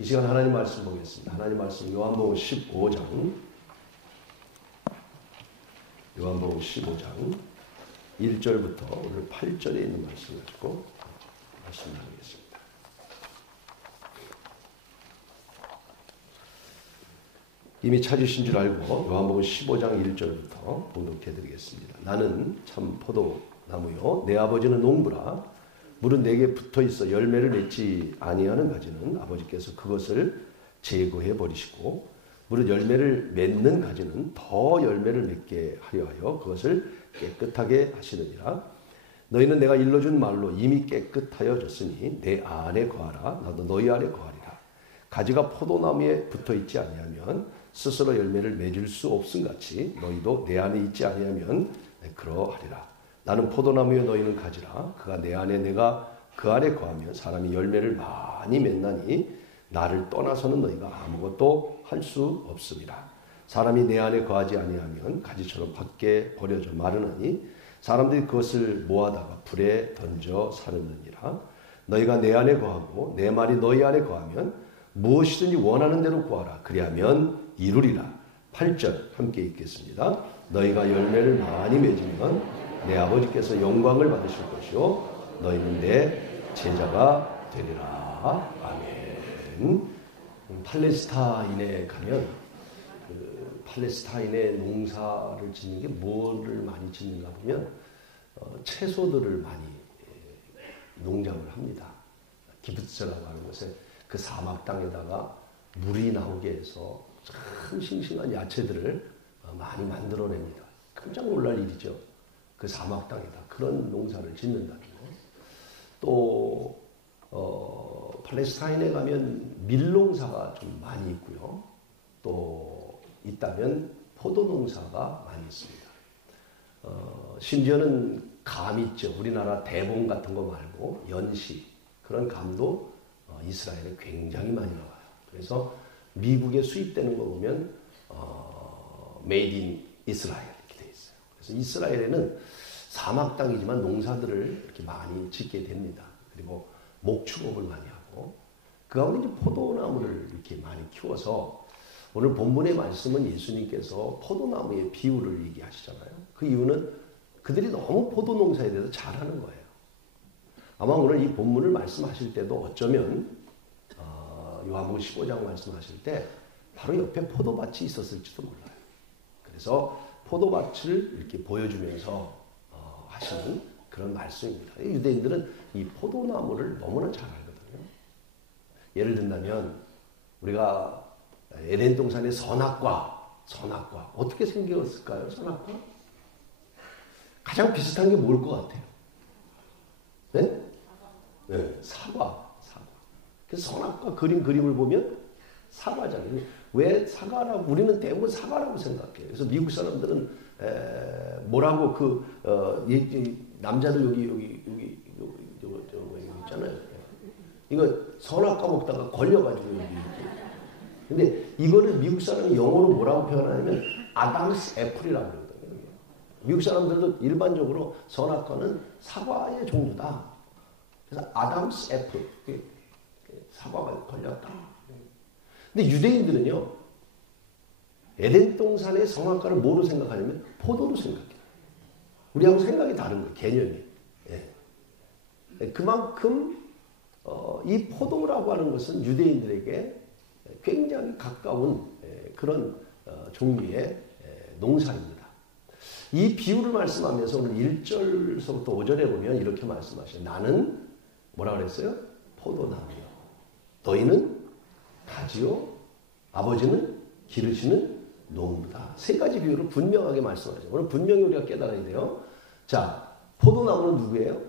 이 시간 하나님 말씀 보겠습니다. 하나님 말씀 요한복음 15장 1절부터 오늘 8절에 있는 말씀을 가지고 말씀 나누겠습니다. 이미 찾으신 줄 알고 요한복음 15장 1절부터 봉독해 드리겠습니다. 나는 참 포도나무요 내 아버지는 농부라. 물은 내게 붙어있어 열매를 맺지 아니하는 가지는 아버지께서 그것을 제거해 버리시고 물은 열매를 맺는 가지는 더 열매를 맺게 하려 하여 그것을 깨끗하게 하시느니라. 너희는 내가 일러준 말로 이미 깨끗하여 졌으니 내 안에 거하라. 나도 너희 안에 거하리라. 가지가 포도나무에 붙어있지 아니하면 스스로 열매를 맺을 수 없음같이 너희도 내 안에 있지 아니하면 그러하리라. 나는 포도나무여 너희는 가지라. 그가 내 안에 내가 그 안에 거하면 사람이 열매를 많이 맺나니 나를 떠나서는 너희가 아무것도 할 수 없음이라. 사람이 내 안에 거하지 아니하면 가지처럼 밖에 버려져 마르나니 사람들이 그것을 모아다가 불에 던져 사르느니라. 너희가 내 안에 거하고 내 말이 너희 안에 거하면 무엇이든지 원하는 대로 구하라. 그리하면 이루리라. 8절 함께 읽겠습니다. 너희가 열매를 많이 맺으면 내 아버지께서 영광을 받으실 것이요 너희는 내 제자가 되리라. 아멘. 팔레스타인에 가면 팔레스타인의 농사를 짓는 게 뭐를 많이 짓는가 보면 채소들을 많이 농장을 합니다. 기브츠라고 하는 것에 그 사막 땅에다가 물이 나오게 해서 참 싱싱한 야채들을 많이 만들어냅니다. 깜짝 놀랄 일이죠. 그 사막 땅에다 그런 농사를 짓는다는 거. 또 팔레스타인에 가면 밀농사가 좀 많이 있고요. 또 있다면 포도 농사가 많이 있습니다. 심지어는 감 있죠. 우리나라 대봉 같은 거 말고 연시 그런 감도 이스라엘에 굉장히 많이 나와요. 그래서 미국에 수입되는 거 보면 메이드 인 이스라엘 이렇게 돼 있어요. 그래서 이스라엘에는 사막 땅이지만 농사들을 이렇게 많이 짓게 됩니다. 그리고 목축업을 많이 하고 그 가운데 이제 포도나무를 이렇게 많이 키워서 오늘 본문의 말씀은 예수님께서 포도나무의 비유를 얘기하시잖아요. 그 이유는 그들이 너무 포도 농사에 대해서 잘하는 거예요. 아마 오늘 이 본문을 말씀하실 때도 어쩌면 요한복음 15장 말씀하실 때 바로 옆에 포도밭이 있었을지도 몰라요. 그래서 포도밭을 이렇게 보여주면서 하시는 그런 말씀입니다. 유대인들은 이 포도나무를 너무나 잘 알거든요. 예를 든다면 우리가 에덴 동산의 선악과 어떻게 생겼을까요? 선악과? 가장 비슷한 게 뭘 것 같아요? 네? 네, 사과. 그래서 선악과 그림을 보면 사과잖아요. 왜 사과라고? 우리는 대부분 사과라고 생각해요. 그래서 미국 사람들은 뭐라고 남자들 여기 있잖아요. 이거 선악과 먹다가 걸려가지고 여기. 근데 이거를 미국 사람이 영어로 뭐라고 표현하냐면 아담스 애플이라고 그러거든요. 미국 사람들도 일반적으로 선악과는 사과의 종류다. 그래서 아담스 애플, 사과가 걸렸다. 근데 유대인들은요, 에덴 동산의 선악과를 뭐로 생각하냐면 포도로 생각해요. 우리하고 생각이 다른 거예요. 개념이. 예. 그만큼 이 포도라고 하는 것은 유대인들에게 굉장히 가까운 그런 종류의 농사입니다. 이 비유를 말씀하면서 오늘 1절서부터 5절에 보면 이렇게 말씀하셔요. 나는 뭐라 그랬어요? 포도나무요. 너희는 가지요. 아버지는 기르시는 농부다. 세 가지 비유를 분명하게 말씀하죠. 오늘 분명히 우리가 깨달아야 돼요. 자, 포도나무는 누구예요?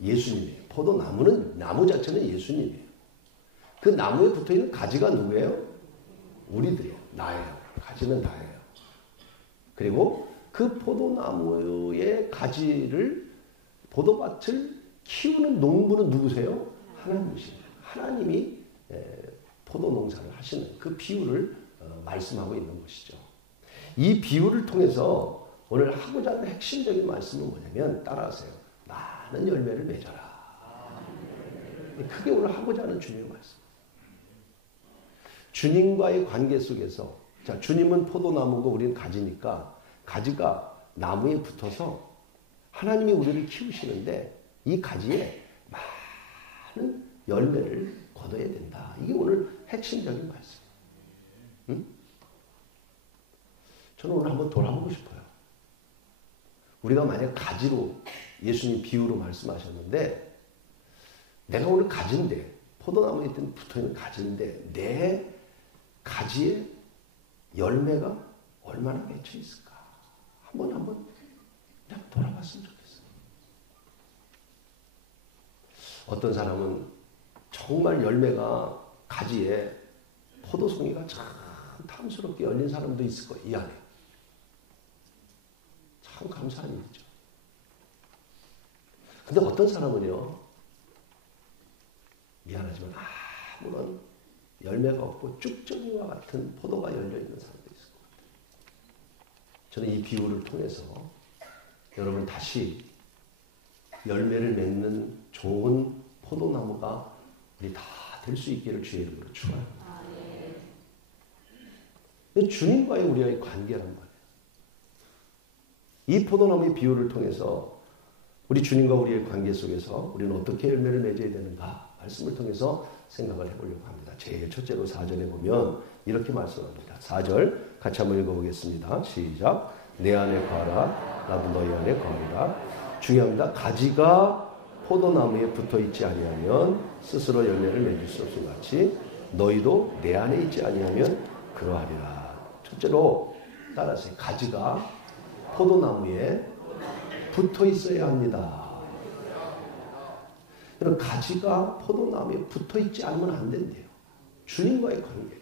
예수님이에요. 포도나무는, 나무 자체는 예수님이에요. 그 나무에 붙어있는 가지가 누구예요? 우리들이에요. 나예요. 가지는 나예요. 그리고 그 포도나무의 가지를, 포도밭을 키우는 농부는 누구세요? 하나님이십니다. 하나님이 포도농사를 하시는 그 비유를 말씀하고 있는 것이죠. 이 비유를 통해서 오늘 하고자 하는 핵심적인 말씀은 뭐냐면 따라하세요. 많은 열매를 맺어라. 그게 오늘 하고자 하는 주님의 말씀. 주님과의 관계 속에서, 자, 주님은 포도나무고 우리는 가지니까 가지가 나무에 붙어서 하나님이 우리를 키우시는데 이 가지에 많은 열매를 거둬야 된다. 이게 오늘 핵심적인 말씀. 응? 저는 오늘 한번 돌아보고 싶어요. 우리가 만약 가지로 예수님 비유로 말씀하셨는데 내가 오늘 가지인데 포도나무에 붙어있는 가지인데 내 가지에 열매가 얼마나 맺혀 있을까? 한번 그냥 돌아봤으면 좋겠어요. 어떤 사람은 정말 열매가 가지에 포도송이가 참 탐스럽게 열린 사람도 있을 거예요. 이 안에. 참 감사한 일이죠. 근데 어떤 사람은요, 미안하지만 아무런 열매가 없고 쭉정이와 같은 포도가 열려있는 사람도 있을 것 같아요. 저는 이 비유를 통해서 여러분 다시 열매를 맺는 좋은 포도나무가 우리 다 될 수 있기를 주의 이름으로 축원합니다. 주님과의 우리와의 관계란 말이에요. 이 포도나무의 비유를 통해서 우리 주님과 우리의 관계 속에서 우리는 어떻게 열매를 맺어야 되는가 말씀을 통해서 생각을 해보려고 합니다. 제일 첫째로 4절에 보면 이렇게 말씀합니다. 4절 같이 한번 읽어보겠습니다. 시작. 내 안에 거하라 나도 너희 안에 거하리라. 중요합니다. 가지가 포도나무에 붙어있지 아니하면 스스로 열매를 맺을 수 없음 같이 너희도 내 안에 있지 아니하면 그러하리라. 첫째로 따라서 가지가 포도나무에 붙어 있어야 합니다. 여러분 가지가 포도나무에 붙어 있지 않으면 안 된대요. 주님과의 관계.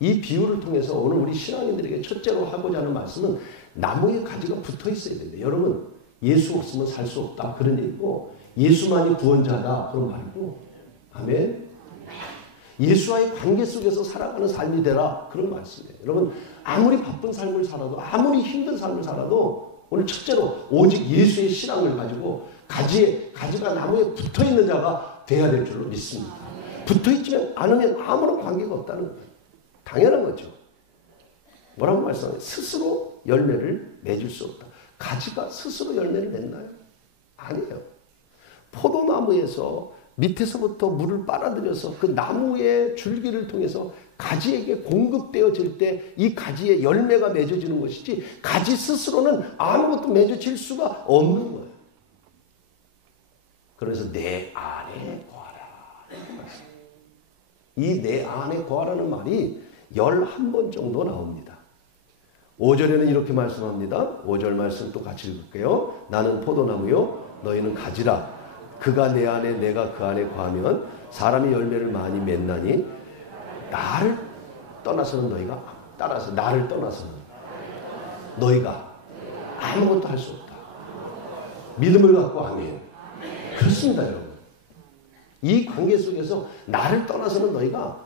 이 비유를 통해서 오늘 우리 신앙인들에게 첫째로 하고자 하는 말씀은 나무에 가지가 붙어 있어야 된대요. 여러분 예수 없으면 살 수 없다 그런 얘기고 예수만이 구원자다 그런 말이고 아멘. 예수와의 관계 속에서 살아가는 삶이 되라 그런 말씀이에요. 여러분 아무리 바쁜 삶을 살아도 아무리 힘든 삶을 살아도 오늘 첫째로 오직 예수의 신앙을 가지고 가지가 나무에 붙어있는 자가 돼야 될 줄로 믿습니다. 붙어있지 않으면 아무런 관계가 없다는 거예요. 당연한 거죠. 뭐라고 말씀하세요? 스스로 열매를 맺을 수 없다. 가지가 스스로 열매를 맺나요? 아니에요. 포도나무에서 밑에서부터 물을 빨아들여서 그 나무의 줄기를 통해서 가지에게 공급되어질 때 이 가지에 열매가 맺어지는 것이지 가지 스스로는 아무것도 맺어질 수가 없는 거예요. 그래서 내 안에 거하라. 이 내 안에 거하라는 말이 11번 정도 나옵니다. 5절에는 이렇게 말씀합니다. 5절 말씀 또 같이 읽을게요. 나는 포도나무요 너희는 가지라. 그가 내 안에 내가 그 안에 거하면 사람이 열매를 많이 맺나니 나를 떠나서는 너희가 따라서 나를 떠나서는 너희가 아무것도 할 수 없다. 믿음을 갖고 아멘. 그렇습니다 여러분. 이 관계 속에서 나를 떠나서는 너희가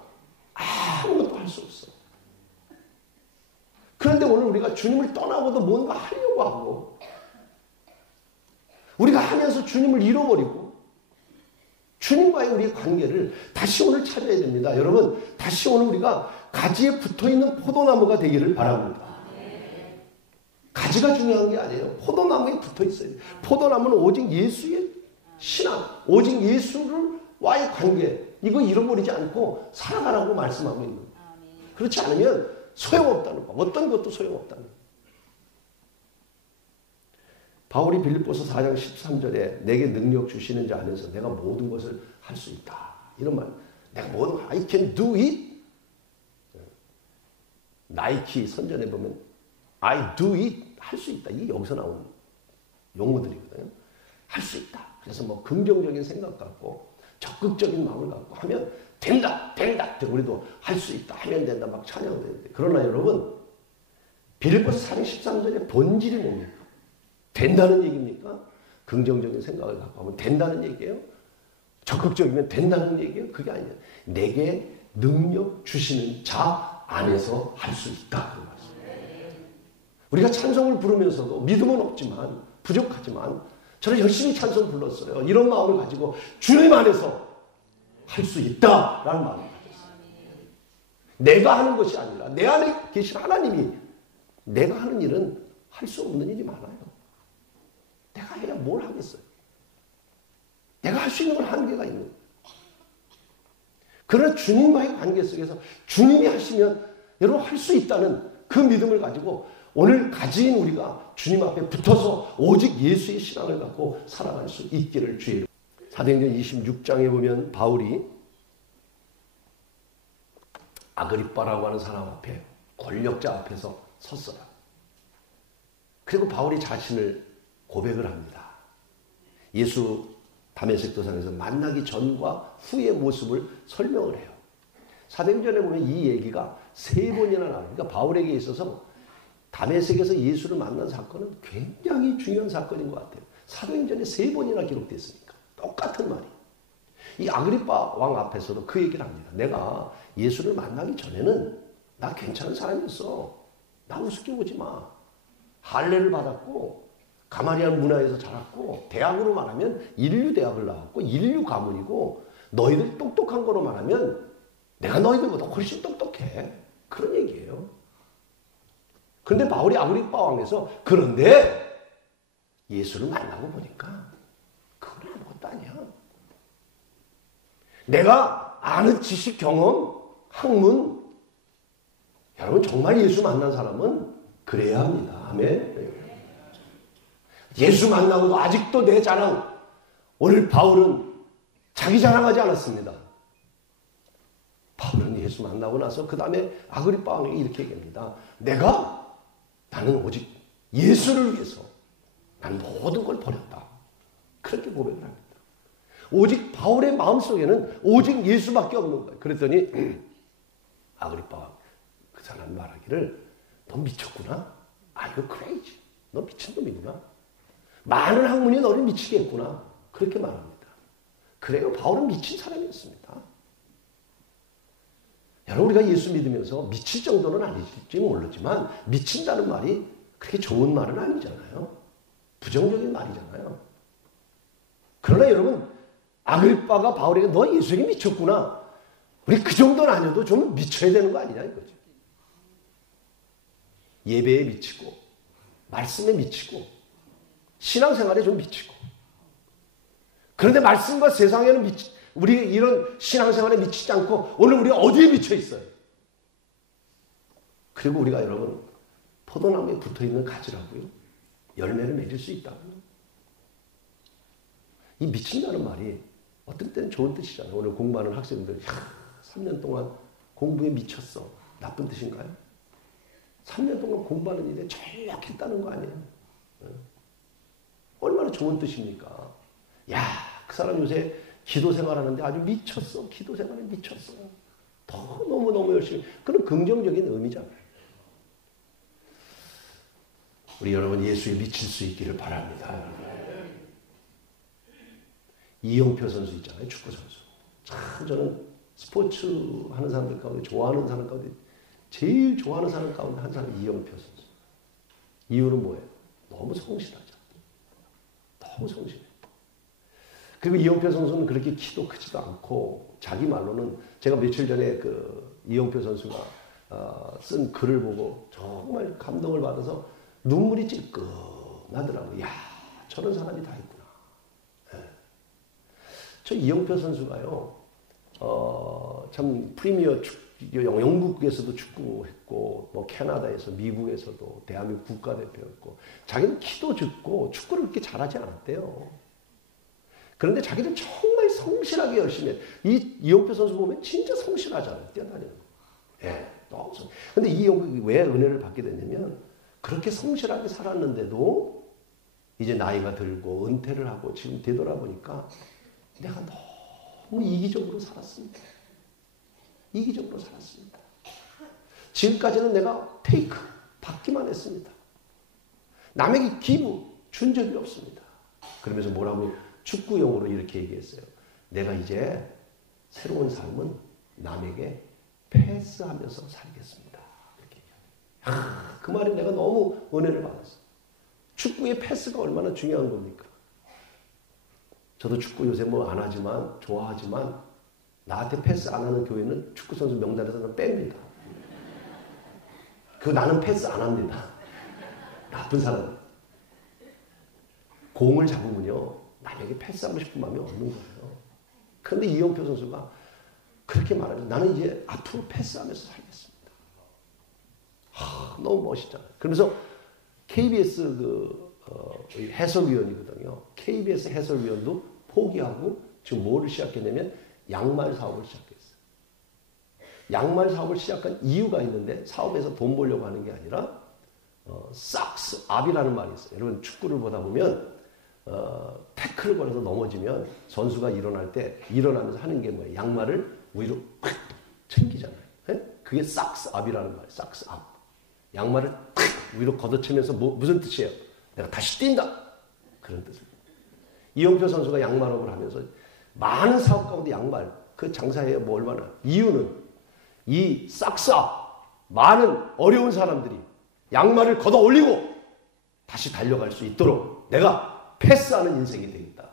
아무것도 할 수 없어. 그런데 오늘 우리가 주님을 떠나고도 뭔가 하려고 하고 우리가 하면서 주님을 잃어버리고 주님과의 우리의 관계를 다시 오늘 찾아야 됩니다. 여러분 다시 오늘 우리가 가지에 붙어있는 포도나무가 되기를 바랍니다. 가지가 중요한 게 아니에요. 포도나무에 붙어있어요. 포도나무는 오직 예수의 신앙, 오직 예수와의 관계 이거 잃어버리지 않고 살아가라고 말씀하고 있는 거예요. 그렇지 않으면 소용없다는 거. 어떤 것도 소용없다는 거. 바울이 빌립보서 4장 13절에 내게 능력 주시는 자 안에서 내가 모든 것을 할 수 있다. 이런 말. 내가 모든 I can do it. 나이키 선전에 보면 I do it. 할 수 있다. 이게 여기서 나오는 용어들이거든요. 할 수 있다. 그래서 뭐 긍정적인 생각 갖고 적극적인 마음을 갖고 하면 된다. 우리도 할 수 있다. 하면 된다. 막 찬양되는데. 그러나 여러분 빌립보서 4장 13절의 본질이 뭡니까? 된다는 얘기입니까? 긍정적인 생각을 갖고 하면 된다는 얘기예요? 적극적이면 된다는 얘기예요? 그게 아니에요. 내게 능력 주시는 자 안에서 할 수 있다. 그 말씀이에요. 우리가 찬송을 부르면서도 믿음은 없지만 부족하지만 저는 열심히 찬송 불렀어요. 이런 마음을 가지고 주님 안에서 할 수 있다라는 마음을 가졌어요. 내가 하는 것이 아니라 내 안에 계신 하나님이 내가 하는 일은 할 수 없는 일이 많아요. 내가 해야 뭘 하겠어요. 내가 할 수 있는 건 한계가 있는 거예요. 그러나 주님과의 관계 속에서 주님이 하시면 여러분 할 수 있다는 그 믿음을 가지고 오늘 가진 우리가 주님 앞에 붙어서 오직 예수의 신앙을 갖고 살아갈 수 있기를 주의로. 사도행전 26장에 보면 바울이 아그리빠라고 하는 사람 앞에 권력자 앞에서 섰어요. 그리고 바울이 자신을 고백을 합니다. 예수 다메섹 도상에서 만나기 전과 후의 모습을 설명을 해요. 사도행전에 보면 이 얘기가 3번이나 나와요. 그러니까 바울에게 있어서 다메섹에서 예수를 만난 사건은 굉장히 중요한 사건인 것 같아요. 사도행전에 3번이나 기록됐으니까 똑같은 말이. 이 아그리빠 왕 앞에서도 그 얘기를 합니다. 내가 예수를 만나기 전에는 나 괜찮은 사람이었어. 나 우습게 보지 마. 할례를 받았고 가마리알 문화에서 자랐고 대학으로 말하면 인류대학을 나왔고 인류 가문이고 너희들 똑똑한 거로 말하면 내가 너희들보다 훨씬 똑똑해. 그런 얘기예요. 그런데 바울이 아그리빠 왕에서 그런데 예수를 만나고 보니까 그건 아무것도 아니야. 내가 아는 지식, 경험, 학문 여러분 정말 예수 만난 사람은 그래야 합니다. 아멘. 예수 만나고도 아직도 내 자랑. 오늘 바울은 자기 자랑하지 않았습니다. 바울은 예수 만나고 나서 그 다음에 아그리빠 왕에게 이렇게 얘기합니다. 나는 오직 예수를 위해서 난 모든 걸 버렸다. 그렇게 고백을 합니다. 오직 바울의 마음속에는 오직 예수밖에 없는 거예요. 그랬더니 아그리빠 왕 그 사람 말하기를 너 미쳤구나. 아 이거 크레이지. 너 미친 놈이구나. 많은 학문이 너를 미치게 했구나. 그렇게 말합니다. 그래요. 바울은 미친 사람이었습니다. 여러분 우리가 예수 믿으면서 미칠 정도는 아닐지 모르지만 미친다는 말이 그렇게 좋은 말은 아니잖아요. 부정적인 말이잖아요. 그러나 여러분 아그리빠가 바울에게 너 예수에게 미쳤구나. 우리 그 정도는 아니어도 좀 미쳐야 되는 거 아니냐 이거죠. 예배에 미치고 말씀에 미치고 신앙생활에 좀 미치고 그런데 말씀과 세상에는 우리 이런 신앙생활에 미치지 않고 오늘 우리 어디에 미쳐 있어요? 그리고 우리가 여러분 포도나무에 붙어있는 가지라고요. 열매를 맺을 수 있다고요. 이 미친다는 말이 어떤 때는 좋은 뜻이잖아요. 오늘 공부하는 학생들 3년 동안 공부에 미쳤어. 나쁜 뜻인가요? 3년 동안 공부하는 일에 전략했다는 거 아니에요? 얼마나 좋은 뜻입니까? 야, 그 사람 요새 기도 생활하는데 아주 미쳤어. 기도 생활에 미쳤어. 너무너무 열심히. 그런 긍정적인 의미잖아요. 우리 여러분 예수에 미칠 수 있기를 바랍니다. 이영표 선수 있잖아요. 축구 선수. 참 저는 스포츠 하는 사람들 가운데 좋아하는 사람 가운데 제일 좋아하는 사람 가운데 한 사람이 이영표 선수. 이유는 뭐예요? 너무 성실하죠. 너무 성실해. 그리고 이영표 선수는 그렇게 키도 크지도 않고 자기 말로는 제가 며칠 전에 그 이영표 선수가 쓴 글을 보고 정말 감동을 받아서 눈물이 찔끔하더라고요. 야, 저런 사람이 다 있구나. 네. 저 이영표 선수가요. 참 프리미어 영국에서도 축구했고 뭐 캐나다에서 미국에서도 대한민국 국가대표였고 자기는 키도 작고 축구를 그렇게 잘하지 않았대요. 그런데 자기는 정말 성실하게 열심히 해. 이영표 선수 보면 진짜 성실하잖아요. 뛰어다니는 거. 예, 너무 성실. 근데 이영표가 왜 은혜를 받게 됐냐면 그렇게 성실하게 살았는데도 이제 나이가 들고 은퇴를 하고 지금 되돌아보니까 내가 너무 이기적으로 살았습니다. 이기적으로 살았습니다. 지금까지는 내가 테이크 받기만 했습니다. 남에게 기부 준 적이 없습니다. 그러면서 뭐라고 축구용어로 이렇게 얘기했어요. 내가 이제 새로운 삶은 남에게 패스하면서 살겠습니다. 이렇게 얘기해요. 그 말에 내가 너무 은혜를 받았어요. 축구의 패스가 얼마나 중요한 겁니까? 저도 축구 요새 뭐 안 하지만 좋아하지만 나한테 패스 안 하는 교회는 축구선수 명단에서는 뺍니다. 그 나는 패스 안 합니다. 나쁜 사람. 공을 잡으면요, 남에게 패스하고 싶은 마음이 없는 거예요. 그런데 이영표 선수가 그렇게 말하죠. 나는 이제 앞으로 패스하면서 살겠습니다. 너무 멋있잖아요. 그러면서 KBS 해설위원이거든요. KBS 해설위원도 포기하고 지금 뭐를 시작했냐면 양말 사업을 시작했어요. 양말 사업을 시작한 이유가 있는데 사업에서 돈 벌려고 하는 게 아니라 삭스 압이라는 말이 있어요. 여러분 축구를 보다 보면 태클을 걸어서 넘어지면 선수가 일어날 때 일어나면서 하는 게 뭐예요? 양말을 위로 콱 챙기잖아요. 네? 그게 삭스 압이라는 말이에요. 삭스 압. 양말을 탁 위로 걷어채면서 무슨 뜻이에요? 내가 다시 뛴다. 그런 뜻입니다. 이영표 선수가 양말업을 하면서 많은 사업 가운데 양말 그 장사해요. 뭐 얼마나. 이유는 이 삭스 압 많은 어려운 사람들이 양말을 걷어 올리고 다시 달려갈 수 있도록 내가 패스하는 인생이 되겠다.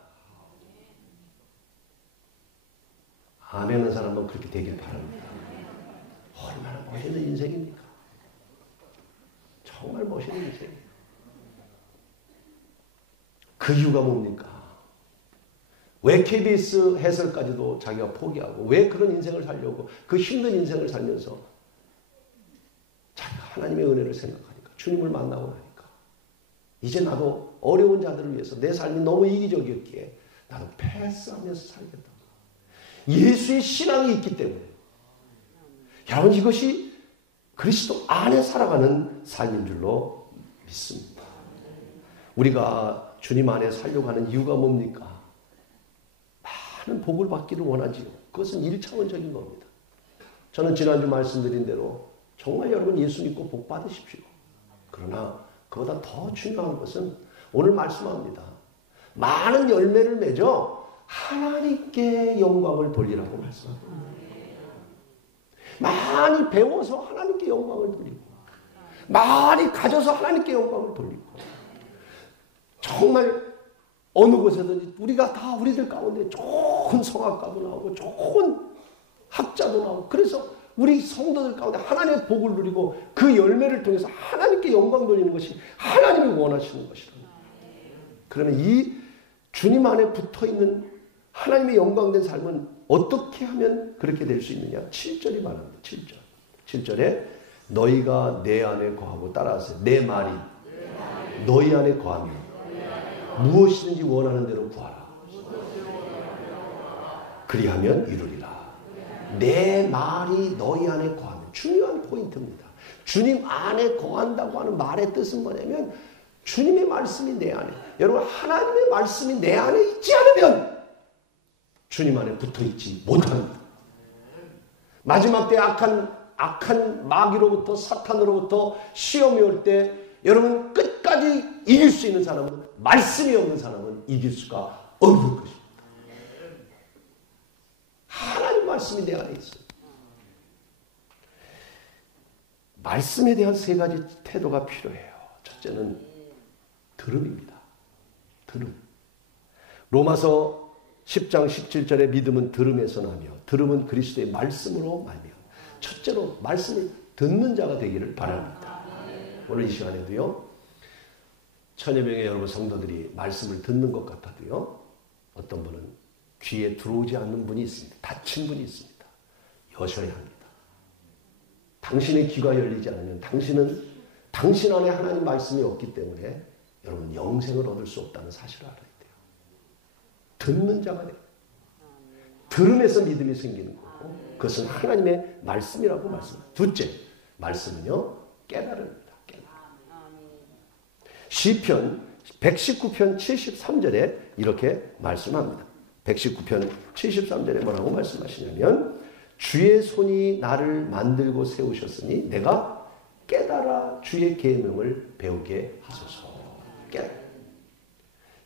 아멘한 사람은 그렇게 되길 바랍니다. 얼마나 멋있는 인생입니까? 정말 멋있는 인생이에요. 그 이유가 뭡니까? 왜 KBS 해설까지도 자기가 포기하고 왜 그런 인생을 살려고 그 힘든 인생을 살면서 자기가 하나님의 은혜를 생각하니까 주님을 만나고 나니까 이제 나도 어려운 자들을 위해서 내 삶이 너무 이기적이었기에 나도 패스하면서 살겠다. 예수의 신앙이 있기 때문에 여러분 이것이 그리스도 안에 살아가는 삶인 줄로 믿습니다. 우리가 주님 안에 살려고 하는 이유가 뭡니까? 많은 복을 받기를 원하지요. 그것은 1차원적인 겁니다. 저는 지난주 말씀드린 대로 정말 여러분 예수 믿고 복 받으십시오. 그러나 그보다 더 중요한 것은 오늘 말씀합니다. 많은 열매를 맺어 하나님께 영광을 돌리라고 말씀합니다. 많이 배워서 하나님께 영광을 돌리고 많이 가져서 하나님께 영광을 돌리고 정말 어느 곳에든지 우리가 다 우리들 가운데 좋은 성악가도 나오고 좋은 학자도 나오고 그래서 우리 성도들 가운데 하나님의 복을 누리고 그 열매를 통해서 하나님께 영광 돌리는 것이 하나님이 원하시는 것이랍니다. 그러면 이 주님 안에 붙어있는 하나님의 영광된 삶은 어떻게 하면 그렇게 될 수 있느냐? 7절이 말합니다. 7절. 7절에 너희가 내 안에 거하고 따라하세요. 내 말이 너희 안에 거하며 무엇이든지 원하는 대로 구하라. 그리하면 이루리라. 내 말이 너희 안에 거하면 중요한 포인트입니다. 주님 안에 거한다고 하는 말의 뜻은 뭐냐면 주님의 말씀이 내 안에 여러분 하나님의 말씀이 내 안에 있지 않으면 주님 안에 붙어있지 못합니다. 마지막 때 악한 마귀로부터 사탄으로부터 시험이 올 때 여러분 끝까지 이길 수 있는 사람은 말씀이 없는 사람은 이길 수가 없는 것입니다. 하나님 말씀이 내 안에 있어요. 말씀에 대한 세 가지 태도가 필요해요. 첫째는 들음입니다. 들음. 로마서 10장 17절에 믿음은 들음에서 나며 들음은 그리스도의 말씀으로 말미암아. 첫째로 말씀을 듣는 자가 되기를 바랍니다. 오늘 이 시간에도요. 천여 명의 여러분 성도들이 말씀을 듣는 것 같아도요. 어떤 분은 귀에 들어오지 않는 분이 있습니다. 닫힌 분이 있습니다. 여셔야 합니다. 당신의 귀가 열리지 않으면 당신 안에 하나님 말씀이 없기 때문에 여러분 영생을 얻을 수 없다는 사실을 알아야 돼요. 듣는 자가 돼요. 들음에서 믿음이 생기는 거고 그것은 하나님의 말씀이라고 말씀합니다. 둘째, 말씀은요. 깨달음입니다. 시편 119편 73절에 이렇게 말씀합니다. 119편 73절에 뭐라고 말씀하시냐면 주의 손이 나를 만들고 세우셨으니 내가 깨달아 주의 계명을 배우게 하소서.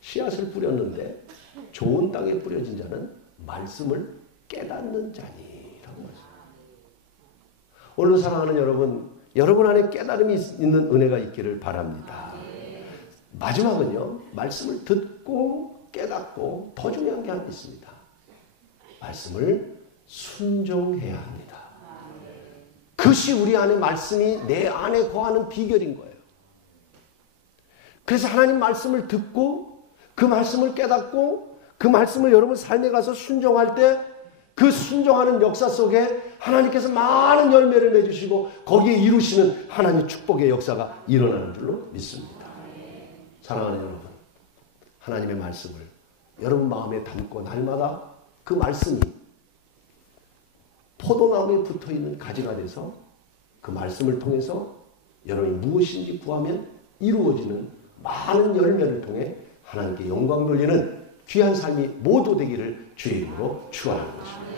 씨앗을 뿌렸는데 좋은 땅에 뿌려진 자는 말씀을 깨닫는 자니라고 말씀합니다. 오늘 사랑하는 여러분 안에 깨달음이 있는 은혜가 있기를 바랍니다. 마지막은요. 말씀을 듣고 깨닫고 더 중요한 게 하나 있습니다. 말씀을 순종해야 합니다. 그것이 우리 안에 말씀이 내 안에 거하는 비결인 거예요. 그래서 하나님 말씀을 듣고 그 말씀을 깨닫고 그 말씀을 여러분 삶에 가서 순종할 때 그 순종하는 역사 속에 하나님께서 많은 열매를 맺으시고 거기에 이루시는 하나님의 축복의 역사가 일어나는 줄로 믿습니다. 사랑하는 여러분, 하나님의 말씀을 여러분 마음에 담고 날마다 그 말씀이 포도나무에 붙어있는 가지가 돼서 그 말씀을 통해서 여러분이 무엇인지 구하면 이루어지는 많은 열매를 통해 하나님께 영광 돌리는 귀한 삶이 모두 되기를 주의 이름으로 축원하는 것입니다.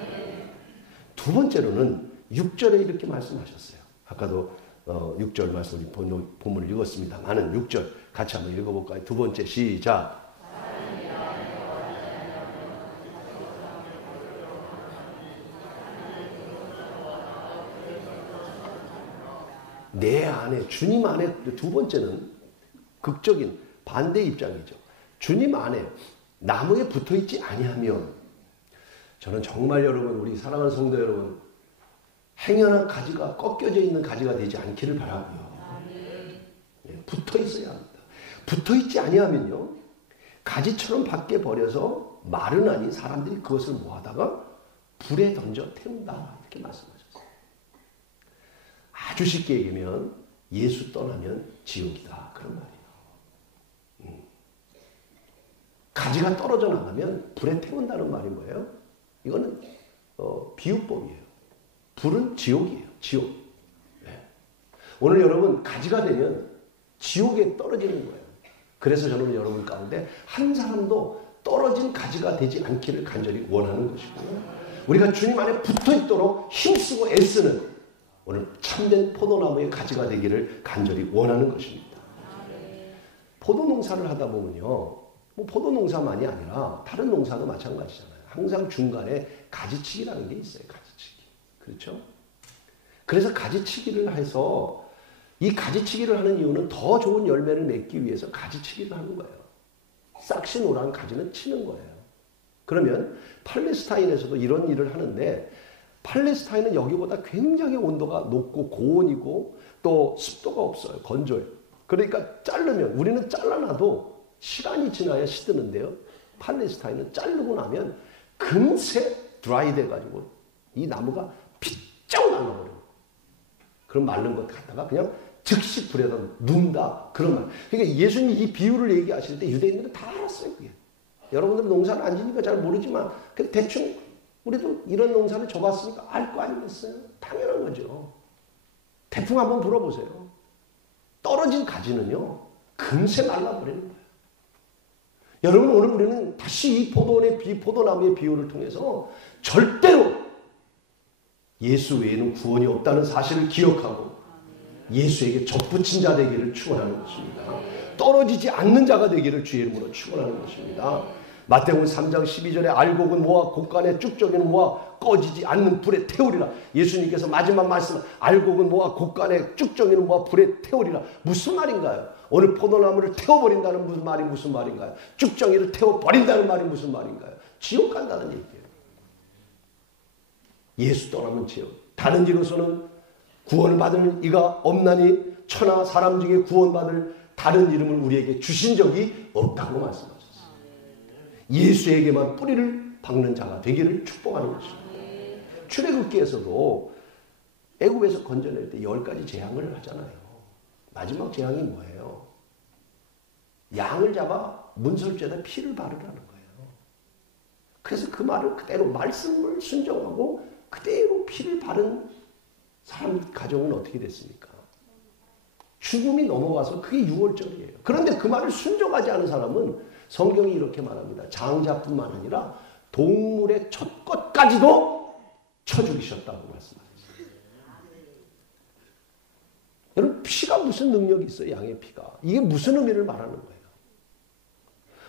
두 번째로는 6절에 이렇게 말씀하셨어요. 아까도 6절 말씀을 본문을 읽었습니다만은 6절 같이 한번 읽어볼까요? 두 번째 시작. 내 안에 주님 안에 두 번째는 극적인 반대 입장이죠. 주님 안에 나무에 붙어있지 아니하면 저는 정말 여러분 우리 사랑하는 성도 여러분 행여나 가지가 꺾여져 있는 가지가 되지 않기를 바라고요. 붙어 있어야 합니다. 붙어 있지 아니하면요 가지처럼 밖에 버려서 마르나니 사람들이 그것을 모아다가 불에 던져 태운다 이렇게 말씀하셨어요. 아주 쉽게 얘기하면 예수 떠나면 지옥이다 그런 말이에요. 가지가 떨어져 나가면 불에 태운다는 말인 거예요. 이거는 비유법이에요. 불은 지옥이에요. 지옥. 네. 오늘 여러분 가지가 되면 지옥에 떨어지는 거예요. 그래서 저는 여러분 가운데 한 사람도 떨어진 가지가 되지 않기를 간절히 원하는 것이고요. 우리가 주님 안에 붙어있도록 힘쓰고 애쓰는 오늘 참된 포도나무의 가지가 되기를 간절히 원하는 것입니다. 포도 농사를 하다 보면요. 뭐 포도 농사만이 아니라 다른 농사도 마찬가지잖아요. 항상 중간에 가지치기라는 게 있어요. 가지치기. 그렇죠? 그래서 가지치기를 해서 이 가지치기를 하는 이유는 더 좋은 열매를 맺기 위해서 가지치기를 하는 거예요. 싹시 노란 가지는 치는 거예요. 그러면 팔레스타인에서도 이런 일을 하는데 팔레스타인은 여기보다 굉장히 온도가 높고 고온이고 또 습도가 없어요. 건조해요. 그러니까 자르면 우리는 잘라놔도 시간이 지나야 시드는데요. 팔레스타인은 자르고 나면 금세 드라이 돼가지고 이 나무가 피쩍 말라버려요. 그럼 마른 것 갖다가 그냥 즉시 불에다 둔다. 그런 말. 그러니까 예수님이 이 비유를 얘기하실 때 유대인들은 다 알았어요. 그게. 여러분들은 농사를 안 지니까 잘 모르지만 대충 우리도 이런 농사를 줘봤으니까 알 거 아니겠어요? 당연한 거죠. 태풍 한번 불어보세요. 떨어진 가지는요. 금세 말라버리는 거예요. 여러분 오늘 우리는 다시 이 포도나무의 비유를 통해서 절대로 예수 외에는 구원이 없다는 사실을 기억하고 예수에게 접붙인 자 되기를 축원하는 것입니다. 떨어지지 않는 자가 되기를 주의 이름으로 축원하는 것입니다. 마태복음 3장 12절에 알곡은 모아 곡간에 쭉정이는 모아 꺼지지 않는 불에 태우리라. 예수님께서 마지막 말씀은 알곡은 모아 곡간에 쭉정이는 모아 불에 태우리라. 무슨 말인가요? 오늘 포도나무를 태워버린다는 무슨 말인가요? 쭉정이를 태워버린다는 말이 무슨 말인가요? 지옥 간다는 얘기예요. 예수 떠나면 지옥. 다른 이로서는 구원을 받을 이가 없나니 천하 사람 중에 구원받을 다른 이름을 우리에게 주신 적이 없다고 말씀하셨어요. 예수에게만 뿌리를 박는 자가 되기를 축복하는 것입니다. 출애굽기에서도 애굽에서 건져낼 때 10가지 재앙을 하잖아요. 마지막 재앙이 뭐예요? 양을 잡아 문설주에다 피를 바르라는 거예요. 그래서 그 말을 그대로 말씀을 순종하고 그대로 피를 바른 사람 가정은 어떻게 됐습니까? 죽음이 넘어가서 그게 6월절이에요. 그런데 그 말을 순종하지 않은 사람은 성경이 이렇게 말합니다. 장자뿐만 아니라 동물의 첫 것까지도 쳐 죽이셨다고 말씀하셨어요. 여러분 피가 무슨 능력이 있어요? 양의 피가. 이게 무슨 의미를 말하는 거예요?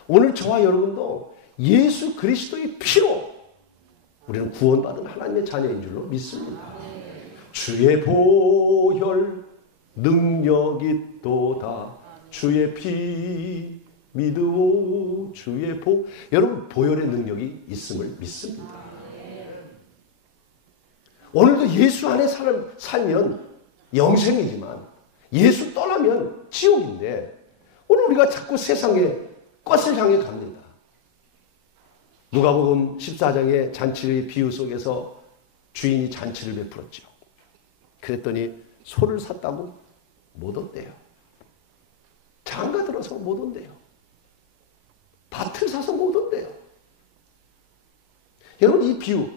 오늘 저와 여러분도 예수 그리스도의 피로 우리는 구원받은 하나님의 자녀인 줄로 믿습니다. 주의 보혈 능력이 또다 주의 피 믿으오 주의 복. 여러분 보혈의 능력이 있음을 믿습니다. 오늘도 예수 안에 살면 영생이지만 예수 떠나면 지옥인데 오늘 우리가 자꾸 세상의 것을 향해 갑니다. 누가복음 14장의 잔치의 비유 속에서 주인이 잔치를 베풀었죠. 그랬더니 소를 샀다고 못 온대요. 장가 들어서 못 온대요. 밭을 사서 못 온대요. 여러분, 이 비유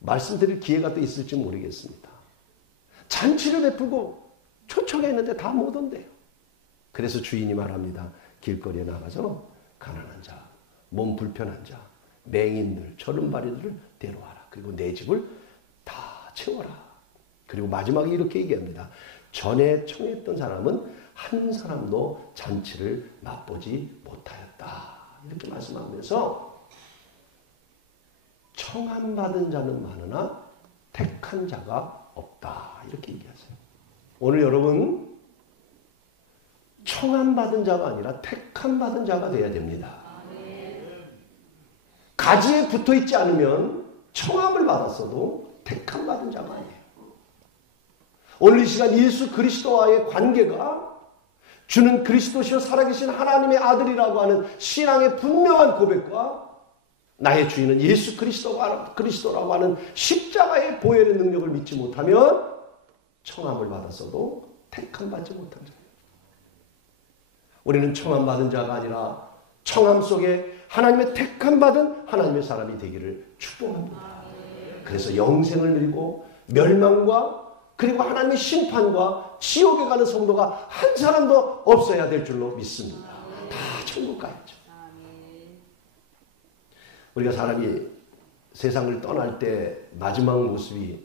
말씀드릴 기회가 또 있을지 모르겠습니다. 잔치를 베풀고 초청했는데 다 못 온대요. 그래서 주인이 말합니다. 길거리에 나가서 가난한 자, 몸 불편한 자, 맹인들, 저른바리들을 데려와라. 그리고 내 집을 다 채워라. 그리고 마지막에 이렇게 얘기합니다. 전에 청했던 사람은 한 사람도 잔치를 맛보지 못하였다. 이렇게 말씀하면서 청함받은 자는 많으나 택한 자가 없다. 이렇게 얘기하세요. 오늘 여러분 청함받은 자가 아니라 택함받은 자가 되어야 됩니다. 가지에 붙어있지 않으면 청함을 받았어도 택함받은 자가 아니에요. 오늘 이 시간 예수 그리스도와의 관계가 주는 그리스도시요 살아계신 하나님의 아들이라고 하는 신앙의 분명한 고백과 나의 주인은 예수 그리스도라고 하는 십자가의 보혈의 능력을 믿지 못하면 청함을 받았어도 택함받지 못한 자예요. 우리는 청함받은 자가 아니라 청함 속에 하나님의 택함받은 하나님의 사람이 되기를 축복합니다. 그래서 영생을 누리고 멸망과 그리고 하나님의 심판과 지옥에 가는 성도가 한 사람도 없어야 될 줄로 믿습니다. 다 천국 가야죠. 우리가 사람이 세상을 떠날 때 마지막 모습이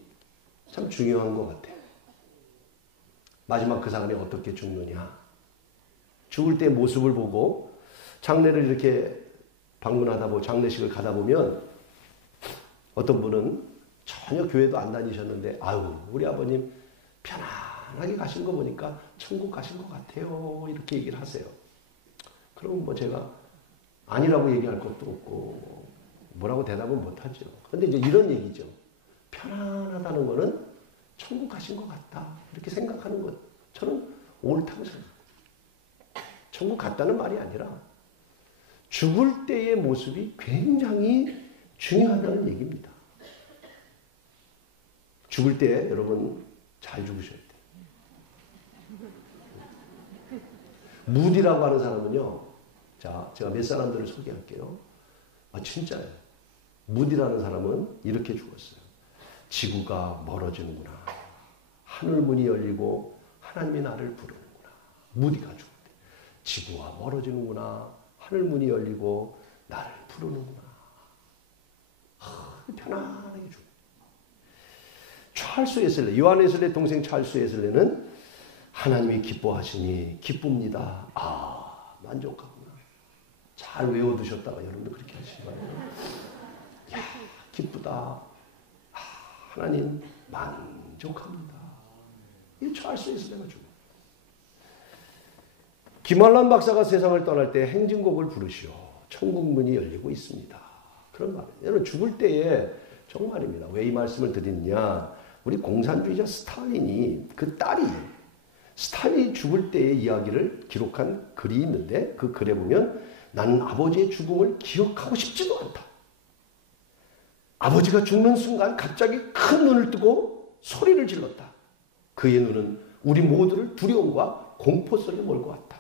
참 중요한 것 같아요. 마지막 그 사람이 어떻게 죽느냐. 죽을 때 모습을 보고 장례를 이렇게 방문하다 보고 장례식을 가다 보면 어떤 분은 전혀 교회도 안 다니셨는데 아유 우리 아버님 편안하게 가신 거 보니까 천국 가신 것 같아요. 이렇게 얘기를 하세요. 그럼 뭐 제가 아니라고 얘기할 것도 없고 뭐라고 대답은 못하죠. 그런데 이제 이런 얘기죠. 편안하다는 거는 천국 가신 것 같다. 이렇게 생각하는 것. 저는 옳다고 생각합니다. 천국 갔다는 말이 아니라 죽을 때의 모습이 굉장히 중요하다는 얘기입니다. 죽을 때 여러분 잘 죽으셔야 돼요. 무디라고 하는 사람은요. 자, 제가 몇 사람들을 소개할게요. 진짜예요. 무디라는 사람은 이렇게 죽었어요. 지구가 멀어지는구나. 하늘문이 열리고 하나님이 나를 부르는구나. 무디가 죽을 때. 지구가 멀어지는구나. 하늘문이 열리고 나를 부르는구나. 편안하게 죽어요. 찰스 웨슬레, 요한 웨슬레 동생 찰스 웨슬레는 하나님이 기뻐하시니 기쁩니다. 만족하구나. 잘 외워두셨다가 여러분도 그렇게 하시기 바랍니다. 야, 기쁘다. 하나님 만족합니다. 이 찰스 웨슬레가 죽어요. 김환란 박사가 세상을 떠날 때 행진곡을 부르시오. 천국 문이 열리고 있습니다. 그런 말이에요. 여러분 죽을 때에 정말입니다. 왜 이 말씀을 드리느냐. 우리 공산주의자 스탈린이 그 딸이 스탈린이 죽을 때의 이야기를 기록한 글이 있는데 그 글에 보면 나는 아버지의 죽음을 기억하고 싶지도 않다. 아버지가 죽는 순간 갑자기 큰 눈을 뜨고 소리를 질렀다. 그의 눈은 우리 모두를 두려움과 공포 속에 몰고 왔다.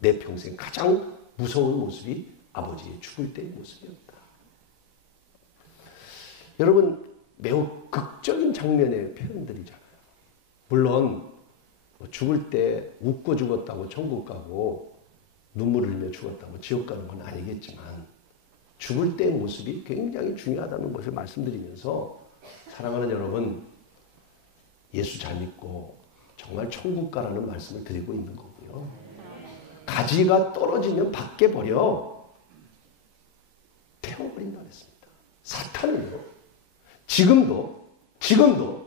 내 평생 가장 무서운 모습이 아버지의 죽을 때의 모습이었다. 여러분 매우 극적인 장면의 표현들이잖아요. 물론 죽을 때 웃고 죽었다고 천국 가고 눈물을 흘려 죽었다고 지옥 가는 건 아니겠지만 죽을 때의 모습이 굉장히 중요하다는 것을 말씀드리면서 사랑하는 여러분 예수 잘 믿고 정말 천국 가라는 말씀을 드리고 있는 거고요. 가지가 떨어지면 밖에 버려 태워버린다고 했습니다. 사탄은요. 지금도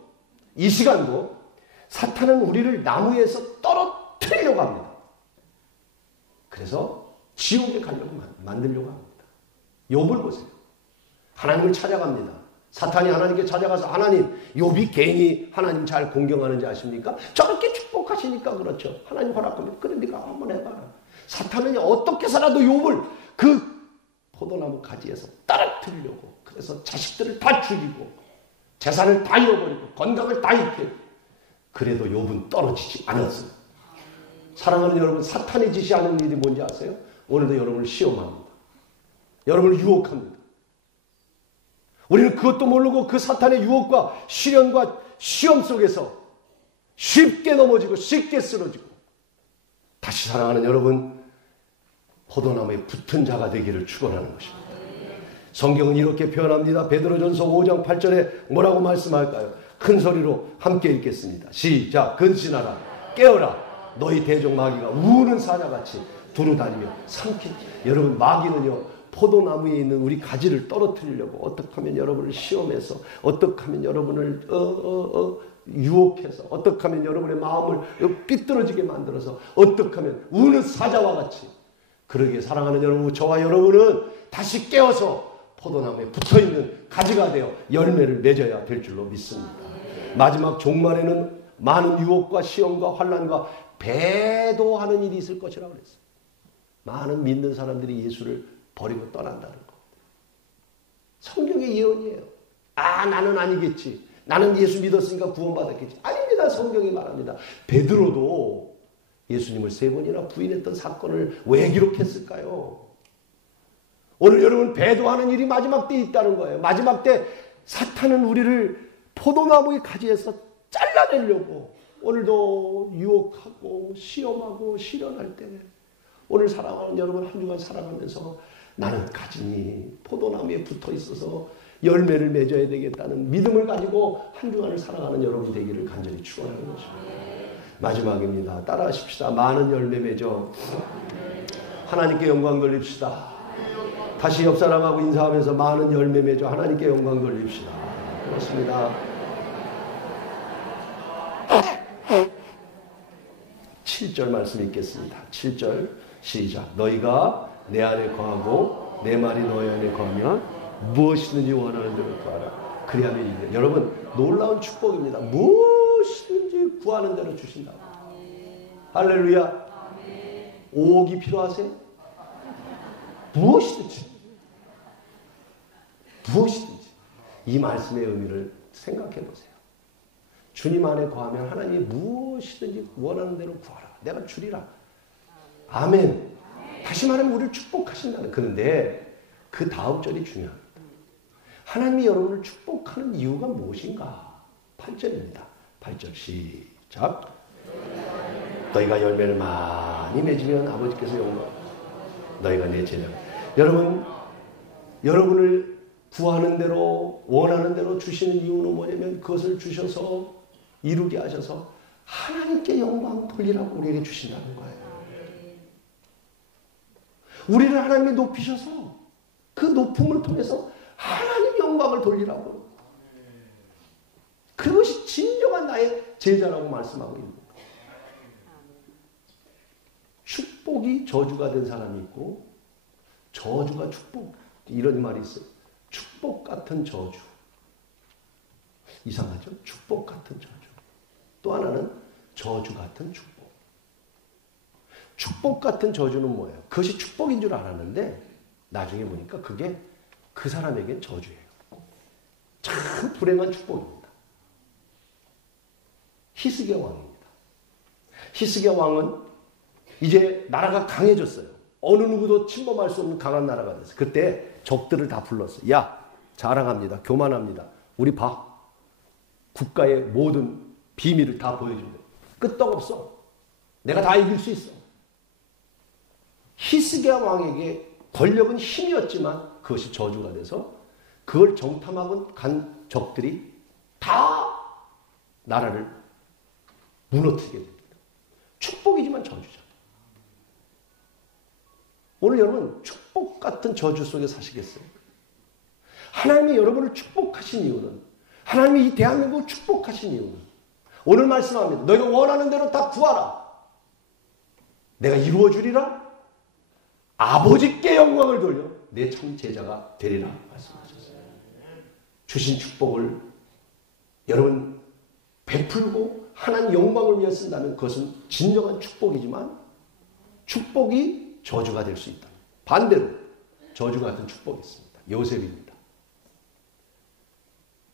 이 시간도 사탄은 우리를 나무에서 떨어뜨리려고 합니다. 그래서 지옥에 가려고 만들려고 합니다. 욥을 보세요. 하나님을 찾아갑니다. 사탄이 하나님께 찾아가서 하나님, 욥이 괜히 하나님 잘 공경하는지 아십니까? 저렇게 축복하시니까 그렇죠. 하나님 허락하면 그래 네가 한번 해봐라. 사탄은 어떻게 살아도 욥을 그 포도나무 가지에서 떨어뜨리려고, 그래서 자식들을 다 죽이고 재산을 다 잃어버리고 건강을 다 잃게, 그래도 욥은 떨어지지 않았어요. 사랑하는 여러분, 사탄이 지시하는 일이 뭔지 아세요? 오늘도 여러분을 시험합니다. 여러분을 유혹합니다. 우리는 그것도 모르고 그 사탄의 유혹과 시련과 시험 속에서 쉽게 넘어지고 쉽게 쓰러지고, 다시 사랑하는 여러분, 포도나무에 붙은 자가 되기를 축원하는 것입니다. 성경은 이렇게 표현합니다. 베드로전서 5장 8절에 뭐라고 말씀할까요? 큰 소리로 함께 읽겠습니다. 시작. 근신하라, 깨어라, 너희 대적 마귀가 우는 사자같이 두루다니며 삼키지. 여러분, 마귀는요, 포도나무에 있는 우리 가지를 떨어뜨리려고 어떻게 하면 여러분을 시험해서, 어떻게 하면 여러분을 유혹해서, 어떻게 하면 여러분의 마음을 삐뚤어지게 만들어서, 어떻게 하면 우는 사자와 같이. 그러기에 사랑하는 여러분, 저와 여러분은 다시 깨어서 포도나무에 붙어있는 가지가 되어 열매를 맺어야 될 줄로 믿습니다. 마지막 종말에는 많은 유혹과 시험과 환난과 배도하는 일이 있을 것이라고 그랬어요. 많은 믿는 사람들이 예수를 버리고 떠난다는 거. 성경의 예언이에요. 아, 나는 아니겠지. 나는 예수 믿었으니까 구원받았겠지. 아닙니다. 성경이 말합니다. 베드로도 예수님을 3번이나 부인했던 사건을 왜 기록했을까요? 오늘 여러분, 배도하는 일이 마지막 때에 있다는 거예요. 마지막 때 사탄은 우리를 포도나무의 가지에서 잘라내려고 오늘도 유혹하고 시험하고 시련할 때, 오늘 사랑하는 여러분, 한 주간 살아가면서 나는 가지니 포도나무에 붙어 있어서 열매를 맺어야 되겠다는 믿음을 가지고 한 주간을 살아가는 여러분 되기를 간절히 축원하는 것입니다. 마지막입니다. 따라하십시다. 많은 열매 맺어 하나님께 영광 돌립시다. 다시 옆 사람하고 인사하면서 많은 열매 맺어 하나님께 영광 돌립시다. 그렇습니다. 7절 말씀 읽겠습니다. 7절 시작. 너희가 내 안에 거하고 내 말이 너희 안에 거하면 무엇이든지 원하는 대로 구하라. 그리하면 이래. 여러분, 놀라운 축복입니다. 무엇이든지 구하는 대로 주신다. 할렐루야. 오옥이 필요하세요? 무엇이든지. 무엇이든지. 이 말씀의 의미를 생각해 보세요. 주님 안에 거하면 하나님이 무엇이든지 원하는 대로 구하라. 내가 주리라. 아멘. 다시 말하면 우리를 축복하신다는. 그런데 그 다음 절이 중요합니다. 하나님이 여러분을 축복하는 이유가 무엇인가? 8절입니다. 8절 시작. 너희가 열매를 많이 맺으면 아버지께서 영광. 너희가 내 제자. 여러분, 여러분을 구하는 대로 원하는 대로 주시는 이유는 뭐냐면, 그것을 주셔서 이루게 하셔서 하나님께 영광 돌리라고 우리에게 주신다는 거예요. 우리를 하나님이 높이셔서 그 높음을 통해서 하나님 영광을 돌리라고. 그것이 진정한 나의 제자라고 말씀하고 있는 거예요. 축복이 저주가 된 사람이 있고 저주가 축복, 이런 말이 있어요. 축복 같은 저주. 이상하죠? 축복 같은 저주. 또 하나는 저주 같은 축복. 축복 같은 저주는 뭐예요? 그것이 축복인 줄 알았는데 나중에 보니까 그게 그 사람에겐 저주예요. 참 불행한 축복입니다. 히스기야 왕입니다. 히스기야 왕은 이제 나라가 강해졌어요. 어느 누구도 침범할 수 없는 강한 나라가 됐어요. 그때 적들을 다 불렀어요. 야, 자랑합니다. 교만합니다. 우리 봐. 국가의 모든 비밀을 다 보여준다. 끄떡없어. 내가 다 이길 수 있어. 히스기야 왕에게 권력은 힘이었지만 그것이 저주가 돼서 그걸 정탐하고 간 적들이 다 나라를 무너뜨리게 됩니다. 축복이지만 저주죠. 오늘 여러분, 축복 같은 저주 속에 사시겠어요? 하나님이 여러분을 축복하신 이유는, 하나님이 이 대한민국을 축복하신 이유는, 오늘 말씀합니다. 너희가 원하는 대로 다 구하라. 내가 이루어 주리라. 아버지께 영광을 돌려 내 참 제자가 되리라 말씀하셨어요. 주신 축복을 여러분 베풀고 하나님 영광을 위해 쓴다면 그것은 진정한 축복이지만 축복이 저주가 될 수 있다. 반대로 저주 같은 축복이 있습니다. 요셉입니다.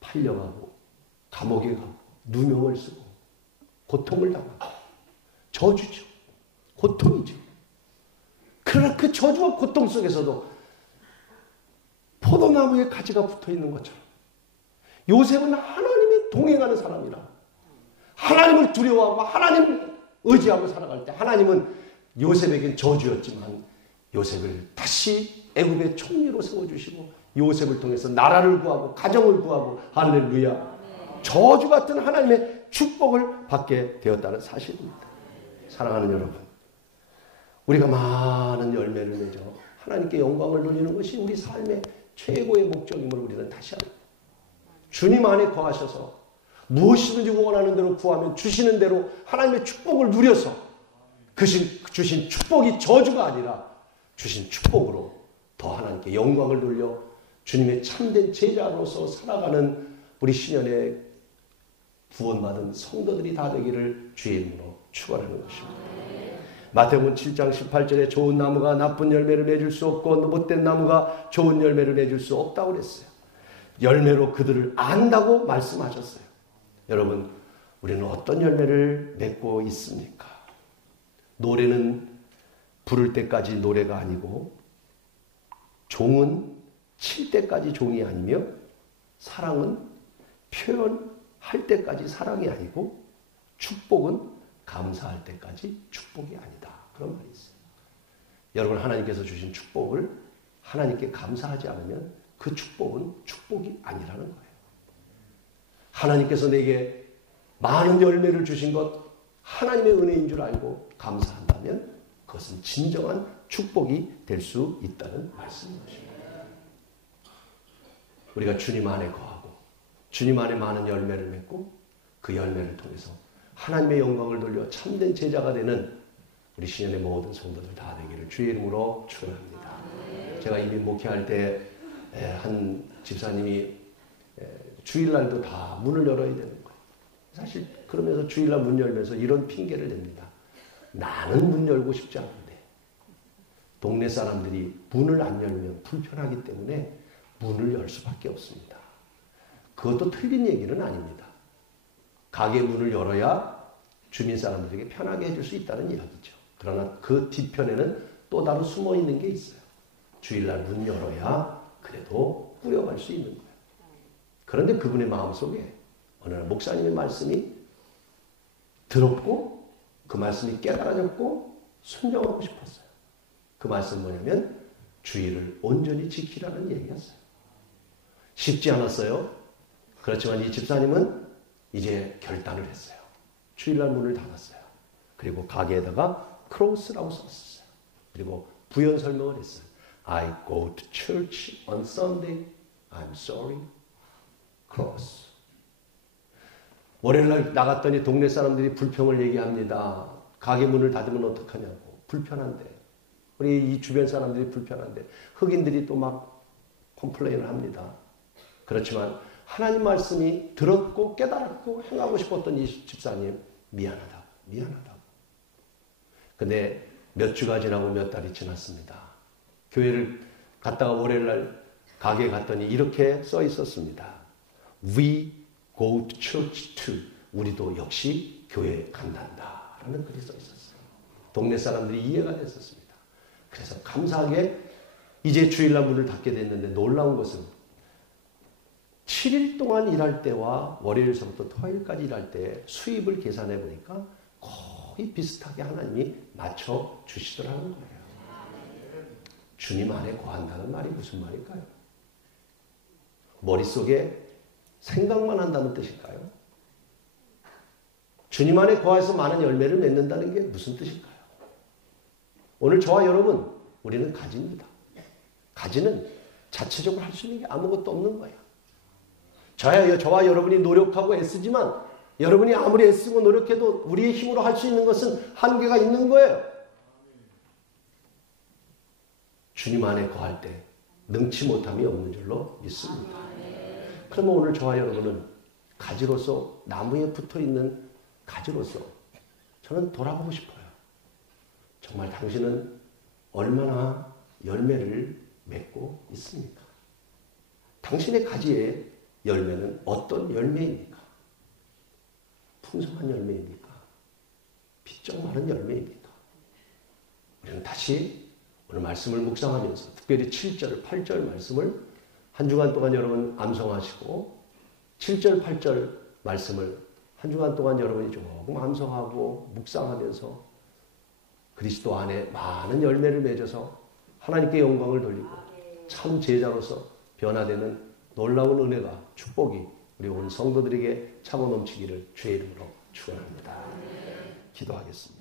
팔려가고 감옥에 가고 누명을 쓰고 고통을 당하고 저주죠. 고통이죠. 그러나 그 저주와 고통 속에서도 포도나무에 가지가 붙어 있는 것처럼 요셉은 하나님이 동행하는 사람이라 하나님을 두려워하고 하나님을 의지하고 살아갈 때 하나님은 요셉에겐 저주였지만 요셉을 다시 애굽의 총리로 세워주시고 요셉을 통해서 나라를 구하고 가정을 구하고 할렐루야 저주 같은 하나님의 축복을 받게 되었다는 사실입니다. 사랑하는 여러분, 우리가 많은 열매를 맺어 하나님께 영광을 돌리는 것이 우리 삶의 최고의 목적임을 우리는 다시 합니다. 주님 안에 거하셔서 무엇이든지 원하는 대로 구하면 주시는 대로 하나님의 축복을 누려서 주신 축복이 저주가 아니라 주신 축복으로 더 하나님께 영광을 돌려 주님의 참된 제자로서 살아가는 우리 신년의 구원받은 성도들이 다 되기를 주의 이름으로 축원하는 것입니다. 마태복음 7장 18절에 좋은 나무가 나쁜 열매를 맺을 수 없고 못된 나무가 좋은 열매를 맺을 수 없다고 그랬어요. 열매로 그들을 안다고 말씀하셨어요. 여러분, 우리는 어떤 열매를 맺고 있습니까? 노래는 부를 때까지 노래가 아니고 종은 칠 때까지 종이 아니며 사랑은 표현할 때까지 사랑이 아니고 축복은 감사할 때까지 축복이 아니다. 그런 말이 있어요. 여러분, 하나님께서 주신 축복을 하나님께 감사하지 않으면 그 축복은 축복이 아니라는 거예요. 하나님께서 내게 많은 열매를 주신 것 하나님의 은혜인 줄 알고 감사한다면 그것은 진정한 축복이 될 수 있다는 말씀인 것입니다. 우리가 주님 안에 거하고 주님 안에 많은 열매를 맺고 그 열매를 통해서 하나님의 영광을 돌려 참된 제자가 되는 우리 신년의 모든 성도들 다 되기를 주의 이름으로 축원합니다. 제가 이미 목회할 때 한 집사님이 주일날도 다 문을 열어야 되는 거예요. 사실 그러면서 주일날 문 열면서 이런 핑계를 냅니다. 나는 문 열고 싶지 않은데 동네 사람들이 문을 안 열면 불편하기 때문에 문을 열 수밖에 없습니다. 그것도 틀린 얘기는 아닙니다. 가게 문을 열어야 주민 사람들에게 편하게 해줄 수 있다는 이야기죠. 그러나 그 뒤편에는 또 다른 숨어 있는 게 있어요. 주일날 문 열어야 그래도 꾸려갈 수 있는 거예요. 그런데 그분의 마음속에 어느 날 목사님의 말씀이 들었고 그 말씀이 깨달아졌고 순종하고 싶었어요. 그 말씀은 뭐냐면 주의를 온전히 지키라는 얘기였어요. 쉽지 않았어요. 그렇지만 이 집사님은 이제 결단을 했어요. 주일날 문을 닫았어요. 그리고 가게에다가 크로스라고 썼어요. 그리고 부연 설명을 했어요. I go to church on Sunday. I'm sorry. cross. 월요일날 나갔더니 동네 사람들이 불평을 얘기합니다. 가게 문을 닫으면 어떡하냐고. 불편한데. 우리 이 주변 사람들이 불편한데. 흑인들이 또 막 컴플레인을 합니다. 그렇지만 하나님 말씀이 들었고 깨달았고 행하고 싶었던 이 집사님 미안하다고. 근데 몇 주가 지나고 몇 달이 지났습니다. 교회를 갔다가 월요일날 가게에 갔더니 이렇게 써 있었습니다. We go to church too. 우리도 역시 교회에 간단다. 라는 글이 써 있었어요. 동네 사람들이 이해가 됐었습니다. 그래서 감사하게 이제 주일날 문을 닫게 됐는데 놀라운 것은 7일 동안 일할 때와 월요일서부터 토요일까지 일할 때 수입을 계산해 보니까 거의 비슷하게 하나님이 맞춰 주시더라는 거예요. 주님 안에 거한다는 말이 무슨 말일까요? 머릿속에 생각만 한다는 뜻일까요? 주님 안에 거해서 많은 열매를 맺는다는 게 무슨 뜻일까요? 오늘 저와 여러분, 우리는 가지입니다. 가지는 자체적으로 할 수 있는 게 아무것도 없는 거예요. 저와 여러분이 노력하고 애쓰지만 여러분이 아무리 애쓰고 노력해도 우리의 힘으로 할 수 있는 것은 한계가 있는 거예요. 주님 안에 거할 때 능치 못함이 없는 줄로 믿습니다. 그러면 오늘 저와 여러분은 가지로서, 나무에 붙어 있는 가지로서 저는 돌아보고 싶어요. 정말 당신은 얼마나 열매를 맺고 있습니까? 당신의 가지의 열매는 어떤 열매입니까? 풍성한 열매입니까? 비쩍 마른 열매입니까? 우리는 다시 오늘 말씀을 묵상하면서 특별히 7절, 8절 말씀을 한 주간 동안 여러분 암송하시고 7절, 8절 말씀을 한 주간 동안 여러분이 조금 암송하고 묵상하면서 그리스도 안에 많은 열매를 맺어서 하나님께 영광을 돌리고 참 제자로서 변화되는 놀라운 은혜가, 축복이 우리 온 성도들에게 차고 넘치기를 주의 이름으로 축원합니다. 기도하겠습니다.